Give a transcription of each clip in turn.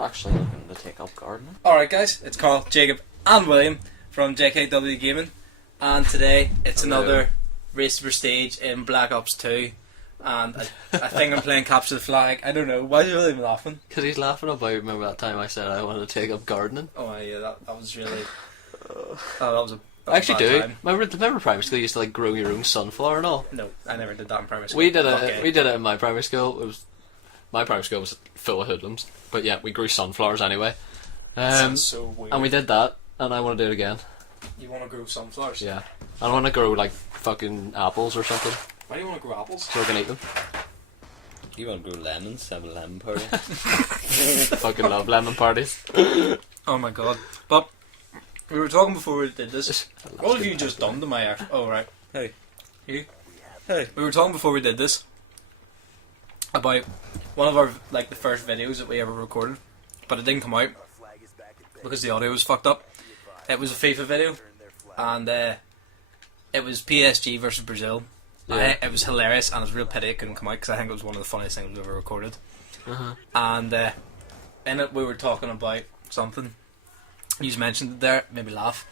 actually looking to take up gardening. Alright guys, it's Karl, Jacob and William from JKWGaming, and today it's another Race to Prestige in Black Ops 2, and I think I'm playing Capture the Flag. I don't know, why is William laughing? Because he's laughing about, remember that time I said I wanted to take up gardening? Oh yeah, that was really... that was a I actually bad do. time. Remember primary school you used to like grow your own sunflower and all? No, I never did that in primary school. We did it in my primary school. My primary school was full of hoodlums. But yeah, we grew sunflowers anyway. Sounds so weird. And we did that, and I want to do it again. You want to grow sunflowers? Yeah. I want to grow like fucking apples or something, Why do you want to grow apples? so I can eat them. You want to grow lemons? Have a lemon party? Fucking love lemon parties. Oh my god. But, we were talking before we did this. What have you just done to my air? Oh right. Hey. You? Hey. We were talking before we did this about one of our, like, the first videos that we ever recorded, but it didn't come out because the audio was fucked up. It was a FIFA video, and it was PSG versus Brazil. Yeah. It was hilarious, and it was real pity it couldn't come out because I think it was one of the funniest things we've ever recorded. Uh-huh. And in it we were talking about something. You just mentioned it there, made me laugh.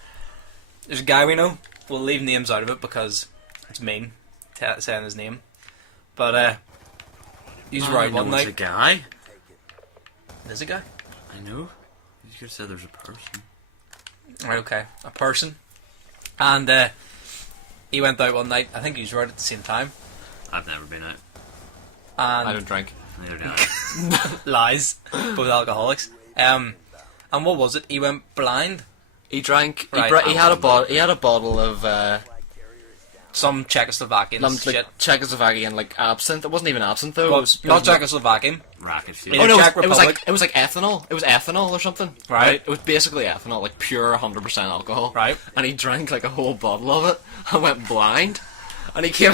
There's a guy we know. We'll leave names out of it because it's mean saying his name. But he's right one night. It's a guy. There's a guy. I know. You could have said there's a person. Right, okay, a person. And he went out one night. I think he was right at the same time. I've never been out. And I don't drink. Neither do I. lies, both alcoholics. And what was it? He went blind. He drank. Right. He had a bottle of Some Czechoslovakian shit. Czechoslovakian like absinthe. It wasn't even absinthe though. Well, it was not Czechoslovakian. Racket In fuel. Oh no! Czech It was like Republic. it was like ethanol. It was ethanol or something. Right. It was basically ethanol, like pure 100% alcohol. Right. And he drank like a whole bottle of it and went blind. And he came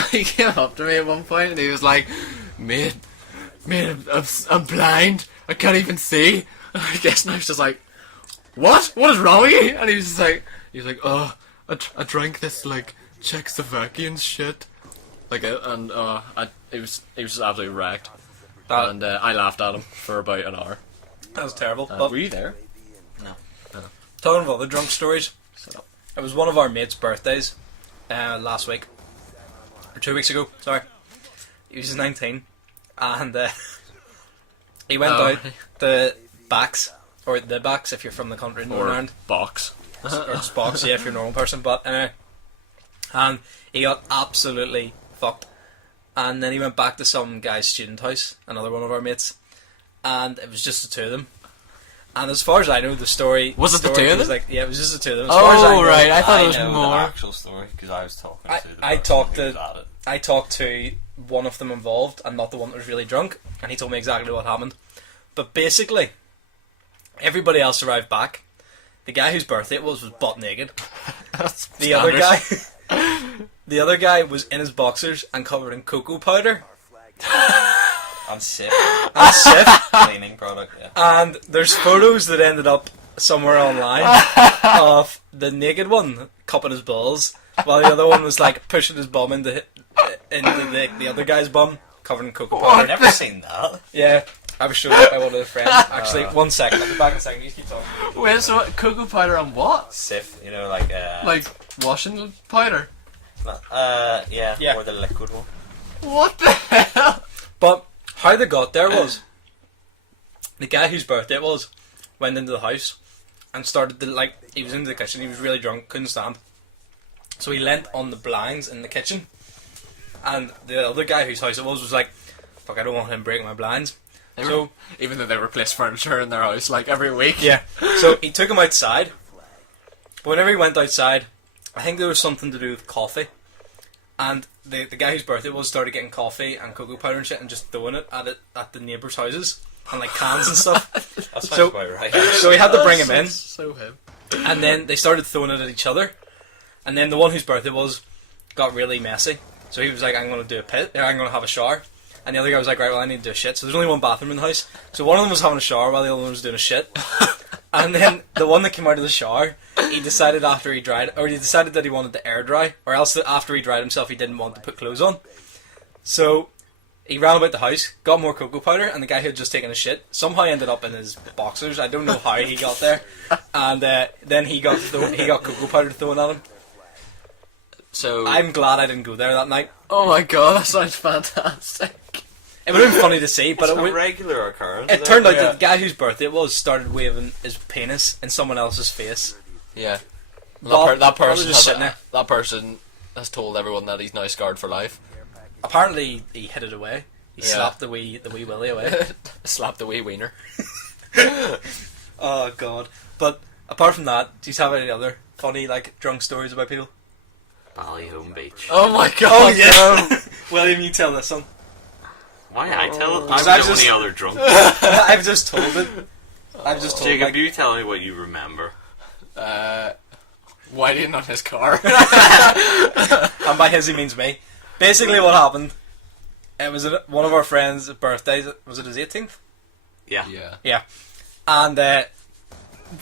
up to me at one point and he was like, "Mate, I'm blind. I can't even see." And I guess I was just like, "What? What is wrong with you?" And he was like, "Oh, I drank this like Czechoslovakian shit." Like it was just absolutely wrecked. And I laughed at him for about an hour. That was terrible. But Were you there? talking of other drunk stories, Shut up. it was one of our mates' birthdays last week. Or 2 weeks ago, sorry. He was 19. And he went out the backs, or the backs if you're from the country in Northern Ireland. Box. Or just box, yeah, if you're a normal person. But anyway. And he got absolutely fucked. And then he went back to some guy's student house, another one of our mates. And it was just the two of them. And as far as I know, the story... Was it the two of them? Like, yeah, it was just the two of them. As far as I know, right. I thought it was know more. the actual story because I was talking to the I person talked who was to- at it. I talked to one of them involved and not the one that was really drunk, and he told me exactly what happened. But basically, everybody else arrived back. The guy whose birthday it was butt naked. That's The other guy, the other guy was in his boxers and covered in cocoa powder I'm sick. and sif. Cleaning product, yeah. And there's photos that ended up somewhere online of the naked one cupping his balls, while the other one was like pushing his bum into the other guy's bum, covered in cocoa powder. I've never seen that. Yeah, I was showed it by one of the friends. Actually, 1 second. I'll be back in a second. You keep talking. Wait, so cocoa powder on what? Sif, you know, like Like washing powder? yeah, Yeah. or the liquid one. What the hell? But how they got there was the guy whose birthday it was went into the house and started to, like, he was in the kitchen. He was really drunk, couldn't stand. So he leant on the blinds in the kitchen, and the other guy whose house it was like, "Fuck, I don't want him breaking my blinds." So Even though they replaced furniture in their house like every week. yeah, so he took him outside. But whenever he went outside, I think there was something to do with coffee. And the guy whose birthday it was started getting coffee and cocoa powder and shit and just throwing it at the neighbours' houses and like cans and stuff. That sounds So- quite right. So he had to bring him in, So him. and then they started throwing it at each other. And then the one whose birthday it was got really messy. So he was like, "I'm going to do a pit. I'm going to have a shower." And the other guy was like, "Right, well, I need to do a shit." So there's only one bathroom in the house. So one of them was having a shower while the other one was doing a shit. And then the one that came out of the shower, he decided that he wanted to air dry, or else after he dried himself, he didn't want to put clothes on. So he ran about the house, got more cocoa powder, and the guy who had just taken a shit somehow ended up in his boxers. I don't know how he got there, and then he got cocoa powder thrown at him. So I'm glad I didn't go there that night. Oh my god, that sounds fantastic. It would have been funny to see, but it's it a would. regular occurrence. It turned out that the guy whose birthday it was started waving his penis in someone else's face. Yeah. Well, That I was person just sitting there. that person has told everyone that he's now scarred for life. Apparently, he hid it away. He Yeah. slapped the wee willy away. Slapped the wee wiener. Oh god! But apart from that, do you have any other funny like drunk stories about people? Ballyhome Beach. Oh my god, no. William, you tell this one. Why I tell it? Because I'm I've the just- only other drunk. I've just told it. I've just told Jacob, like, you tell me what you remember. Whiting on his car. and by his he means me. Basically, what happened? It was one of our friends' birthdays. Was it his 18th? Yeah. Yeah. Yeah. And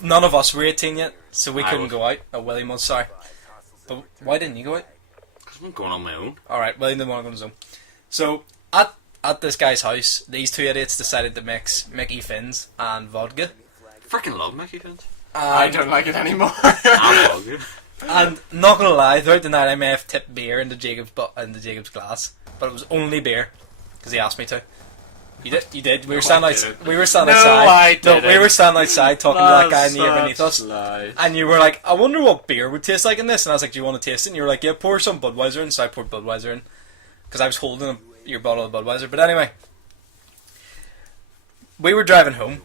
none of us were 18 yet, so we I couldn't was. go out. Oh, William was, sorry. But why didn't you go out? Because I'm going on my own. Alright, William didn't want to go to Zoom. So, at this guy's house, these two idiots decided to mix Mickey Fins and vodka. Freaking love Mickey Fins. I don't like it anymore. I love you. And not gonna lie, throughout the night I may have tipped beer into Jacob's glass, but it was only beer because he asked me to. You did. We were standing outside. didn't. We were standing No, outside. I No, we didn't. were standing outside talking to that guy in the air beneath us. Lies. And you were like, I wonder what beer would taste like in this. And I was like, do you want to taste it? And you were like, yeah, pour some Budweiser in. So I poured Budweiser in because I was holding your bottle of Budweiser. But anyway, we were driving home,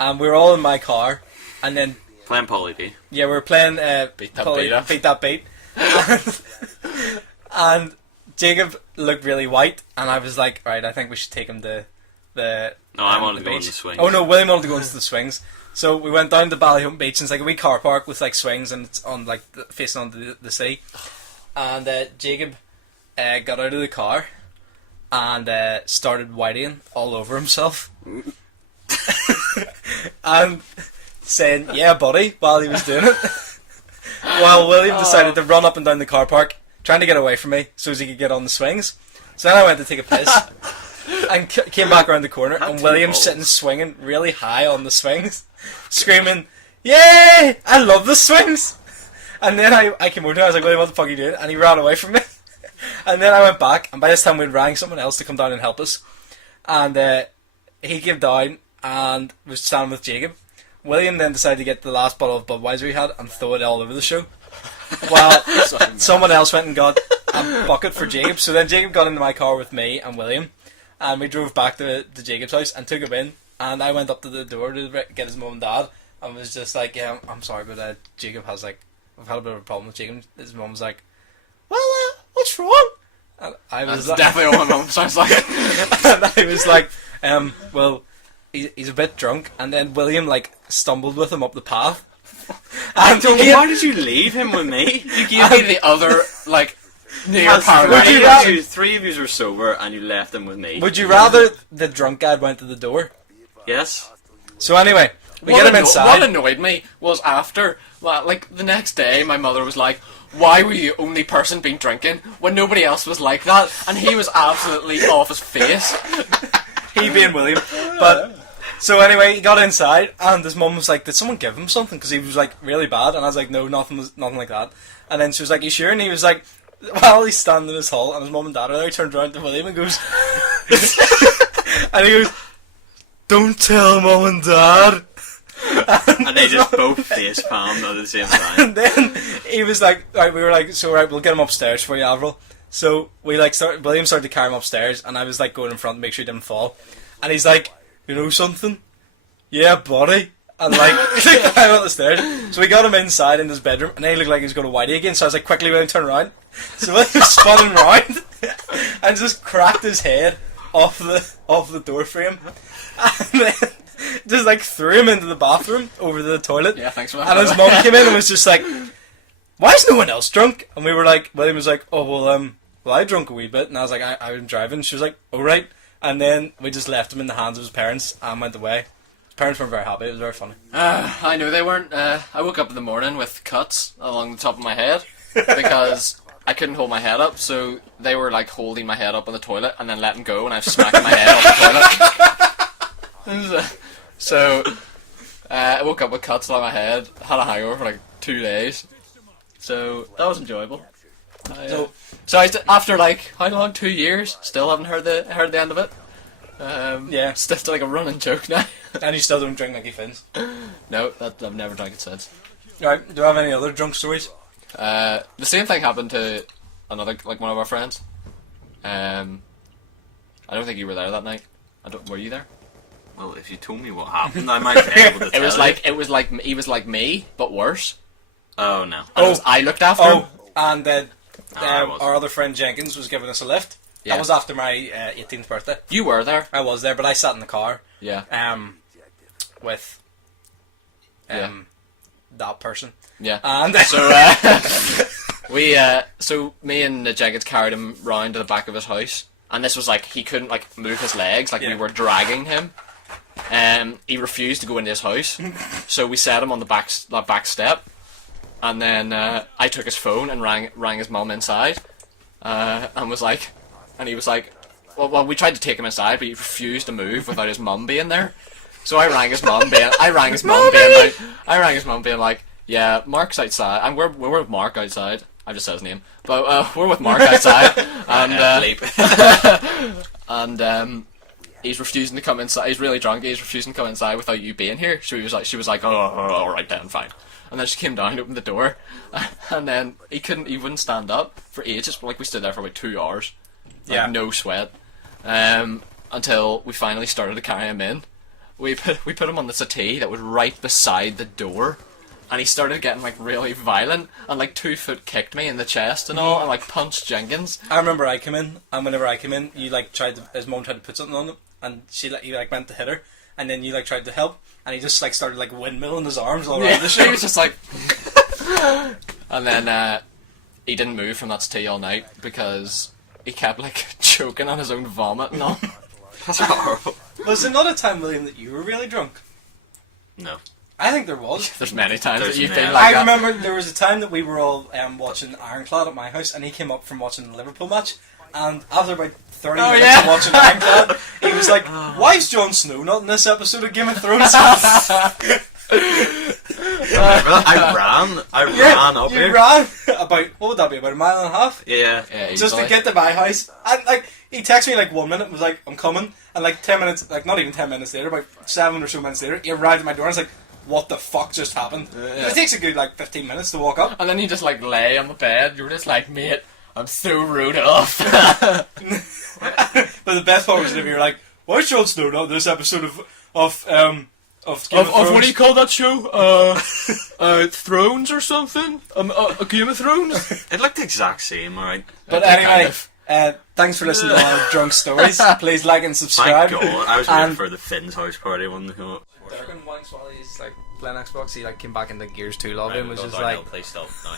and we were all in my car, and then. Playing Polly D. Yeah, we were playing Beat That Beat. and Jacob looked really white, and I was like, right, I think we should take him to the. No, I wanted the to go on beach. the swings. Oh no, William wanted to go into the swings. So we went down to Ballyhome Beach, and it's like a wee car park with like swings, and it's on like facing onto the sea. And Jacob got out of the car and started whiting all over himself. And saying, yeah buddy, while he was doing it. While William decided to run up and down the car park, trying to get away from me so as he could get on the swings. So then I went to take a piss and came back around the corner, and William's sitting swinging really high on the swings, screaming, yay, I love the swings. And then I came over to him, I was like, William, what the fuck are you doing? And he ran away from me. And then I went back, and by this time we'd rang someone else to come down and help us. And he came down and was standing with Jacob. William then decided to get the last bottle of Budweiser he had and throw it all over the show. While someone else went and got a bucket for Jacob. So then Jacob got into my car with me and William, and we drove back to Jacob's house and took him in. And I went up to the door to get his mum and dad, and was just like, yeah, I'm sorry, but Jacob has like, I've had a bit of a problem with Jacob. His mum was like, well, what's wrong? And I was That's definitely what my mum sounds like. and I was like, well, he's a bit drunk. And then William like stumbled with him up the path. And Why did you leave him with me? You gave me the other, like, near Would you paradise. rather three of you were sober and you left him with me? would you rather the drunk guy went to the door? Yes. So anyway, we What get him What inside. annoyed me was after, well, like, the next day, my mother was like, why were you the only person being drinking when nobody else was like that? And he was absolutely off his face. He being William. But so anyway, he got inside, and his mum was like, "Did someone give him something?" Because he was like really bad. And I was like, "No, nothing like that." And then she was like, "You sure?" And he was like, "Well, he's standing in his hall, and his mum and dad are there." He turned around to William and goes, and he goes, "Don't tell mum and dad." And they just both face palmed at the same time. And then he was like, right, we were like, so right, we'll get him upstairs for you, Avril. So we like William started to carry him upstairs, and I was like going in front to make sure he didn't fall. And he's like, you know something? Yeah, buddy. And like, climb up the stairs. So we got him inside in his bedroom, and then he looked like he was going to whitey again. So I was like, quickly, William, turn around. So William spun him round and just cracked his head off the door frame, and then just like threw him into the bathroom over the toilet. Yeah, thanks for that. And his mum came in and was just like, why is no one else drunk? And we were like, William was like, oh, well, I drunk a wee bit. And I was like, I was driving. She was like, oh, right. And then we just left him in the hands of his parents and went away. His parents weren't very happy. It was very funny. I know they weren't. I woke up in the morning with cuts along the top of my head because I couldn't hold my head up, so they were like holding my head up on the toilet and then letting go, and I was smacking my head off the toilet. So I woke up with cuts on my head, had a hangover for like 2 days. So that was enjoyable. So after like how long? 2 years, still haven't heard the end of it. Yeah. Still like a running joke now. And you still don't drink Mickey Finn's? No, I've never drank it since. Right, do you have any other drunk stories? The same thing happened to another, like one of our friends. I don't think you were there that night. Were you there? Well, if you told me what happened, I might be able to tell It was you. like he was like me, but worse. Oh, no. And it was I looked after him. And I wasn't. our other friend Jenkins was giving us a lift. Yeah. That was after my 18th birthday. You were there. I was there, but I sat in the car. Yeah. With that person. Yeah. And So me and Jenkins carried him round to the back of his house, and this was like he couldn't like move his legs, like we Yeah. were dragging him. He refused to go into his house, so we set him on the back step, and then I took his phone and rang his mum inside, and he was like, well, we tried to take him inside, but he refused to move without his mum being there. So I rang his mum being like, yeah, Mark's outside, and we're with Mark outside. I just said his name, but we're with Mark outside, and he's refusing to come inside. He's really drunk. He's refusing to come inside without you being here. So she was like, oh, all right then, fine. And then she came down, opened the door, and then he wouldn't stand up for ages. Like we stood there for about 2 hours, like, no sweat, until we finally started to carry him in. We put him on the settee that was right beside the door. And he started getting like really violent, and like 2 foot kicked me in the chest and all, and like punched Jenkins. I remember I came in, and whenever I came in, you like his mum tried to put something on him, and you like went to hit her, and then you like tried to help, and he just like started like windmilling his arms all around the show. He was just like, and then he didn't move from that settee all night because he kept like choking on his own vomit and all. That's horrible. Was there not a time, William, that you were really drunk? No. I think there was. There's many times There's that you've many. been like I that. remember there was a time that we were all watching Ironclad at my house, and he came up from watching the Liverpool match, and after about 30 minutes yeah. of watching Ironclad, he was like, why is Jon Snow not in this episode of Game of Thrones? I ran up you here. ran about, what would that be, about a mile and a half? Yeah. Just to get to my house. And like, he texted me like 1 minute and was like, I'm coming. And like 10 minutes, like not even 10 minutes later, about 7 or so minutes later, he arrived at my door and I was like, what the fuck just happened? Yeah. It takes a good like 15 minutes to walk up. And then you just like lay on the bed. You were just like, mate, I'm so rude off. But the best part was that you were like, why is Jon Snow not in this episode of Game of Thrones? What do you call that show? Thrones or something? A Game of Thrones? It looked the exact same, alright. But Okay, anyway, kind of. thanks for listening to our drunk stories. Please like and Thank subscribe. God. I was waiting And for the Finn's house party one. Durkin once while he's like playing Xbox, he like came back into Gears 2 lobby and was just Right, like, play stealth now.